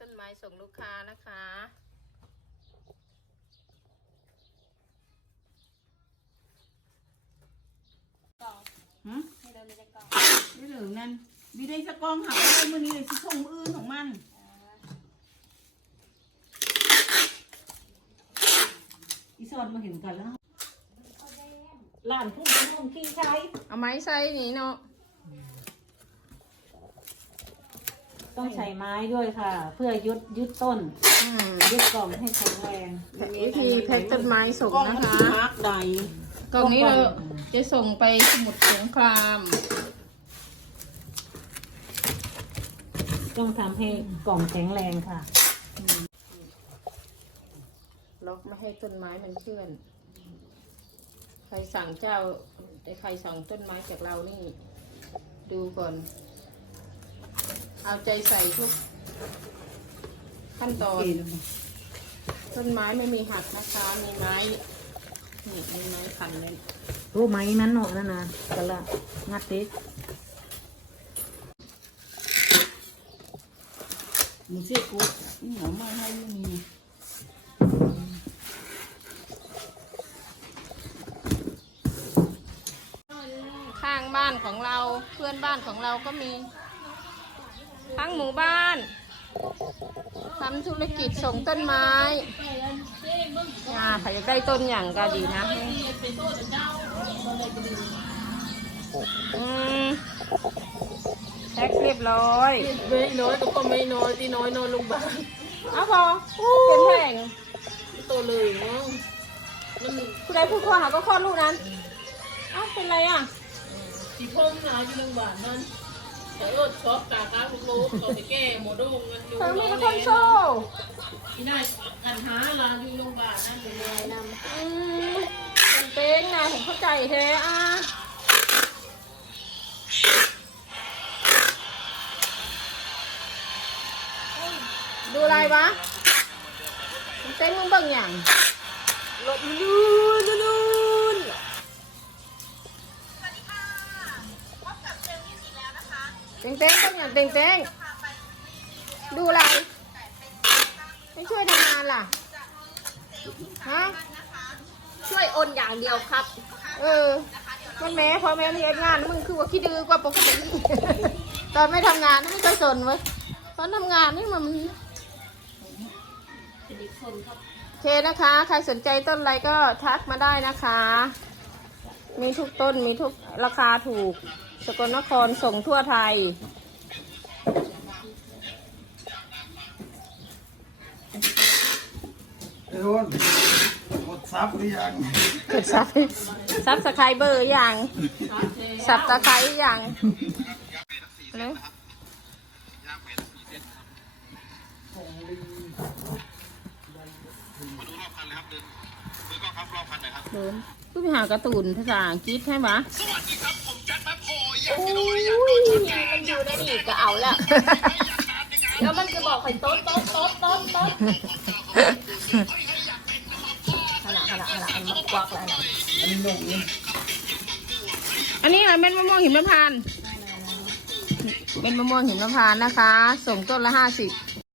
ต้นไม้ส่งลูกค้านะคะหืมได้เหลืองนั่นบีได้สกองหักไปมือนี้เลยสิส่งมืออื่นของมันอีสอดมาเห็นกันแล้วหลานพุ่งเป็นห้องขี้ใช้เอาไม้ใส่นี่เนาะ ต้องใช้ไม้ด้วยค่ะ เพื่อยึดยึดต้นอืมยึดกล่องให้แข็งแรงวิธีแพ็คต้นไม้ส่งนะคะ มาร์กใดกล่องนี้เราจะส่งไปสมุทรสงคราม ต้องทำให้กล่องแข็งแรงค่ะล็อกไม่ให้ต้นไม้มันเคลื่อน ใครสั่งเจ้าแต่ใครสั่งต้นไม้จากเรานี่ ดูก่อน เอาใจใส่ทุกขั้นตอน ต้นไม้ไม่มีหักนะคะ มีไม้ นี่มีไม้พันเลยรู้ไหมมันเนาะนั่นนะกะละงัดติมึงเสียกูนี่เอามาให้มึงนี่ ข้างบ้านของเราเพื่อนบ้านของเราก็มี ทั้งหมู่บ้านทำธุรกิจส่งต้นไม้อ่าใครจะได้ต้นอย่างก็ดีนะอืมแพ็คเรียบร้อย ไม่น้อยก็ก็ไม่น้อยที่น้อยนอนโรงพยาบาลเอาพอเป็นแผงตัวเลยเนาะมันผู้ใดพูดข้อหาก็ข้อดลูกนั้น เอ้าเป็นไรอะสีพ่มนะอยู่โรงพยาบาลนั่น แต่เออช็อกกากาพวกโลกเขาไปแก้หมอโดงกันอยู่เธอไม่เป็นคนโซ่ที่ได้กันหาลาอยู่โรงพยาบาลนั่นเป็นไงนำอืมเป็นเป็นไงผมเข้าใจแท้อะดูอะไรวะมันเต้นมึงเบิ่งอย่างหลบลูน เต้งเต้งดูอะไรไม่ช่วยทำงานล่ะฮะช่วยโอนอย่างเดียวครับ เออ มันแม้พอแม่เรียนงาน มึงคือว่าขี้ดื้อกว่าปกติตอนไม่ทำงานไม่ค่อยสนเว้ยตอนทำงานนี่มันโอเคนะคะ ใครสนใจต้นอะไรก็ทักมาได้นะคะ มีทุกต้นมีทุกราคาถูก สกลนครส่งทั่วไทย เอ้นกดซับหรือยังกดซับซับสไครเบอร์อย่างสับตะไคร้อย่างเร็วมาดูรอบคันเลยครับเดินมือกล้องครับรอบคันหน่อยครับเดินผู้ไปหาการ์ตูนภาษาอังกฤษให้ปะสวัสดีครับผมแจ็คแป๊บโพอยากจะดูอยากอุ้ยมันอยู่ได้ดีก็เอาละแล้วมันจะบอกให้โต๊ดโต๊ดโต๊ดโต๊ดโต๊ดขนาดขนาดขนาดมันกวักแล้วนะอันนี้อะไรเป็นมะม่วงหิมพานต์เป็นมะม่วงหิมพานต์นะคะส่งต้นละห้าสิบ